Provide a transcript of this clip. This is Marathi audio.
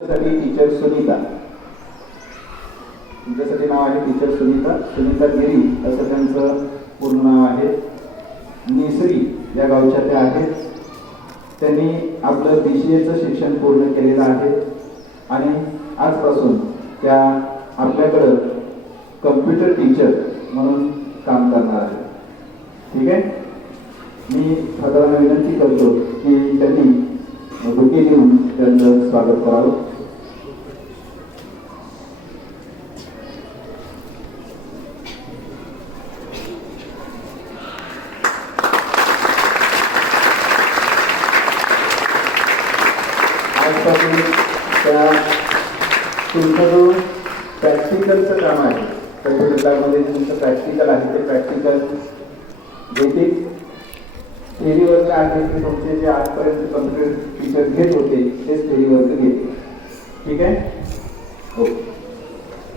टीचर सुनीता, तुमच्यासाठी नाव आहे टीचर सुनीता गिरी असं त्यांचं पूर्ण नाव आहे. निसरी या गावच्या त्या आहेत. त्यांनी आपलं BCAचं शिक्षण पूर्ण केलेलं आहे आणि आजपासून त्या आपल्याकडं कम्प्युटर टीचर म्हणून काम करणार आहे. ठीक आहे. मी साधारण विनंती करतो की त्यांनी बुके देऊन त्यांचं स्वागत करावं. आजपासून त्या तुमचं जो प्रॅक्टिकलचं काम आहे कम्प्युटर लॅबमध्ये तुमचं प्रॅक्टिकल आहे ते प्रॅक्टिकल बेसिक थेरी वर्क आहे की तुमचे जे आजपर्यंत कम्प्युटर टीचर घेत होते तेच थेरी वर्क घेते. ठीक आहे. ओके.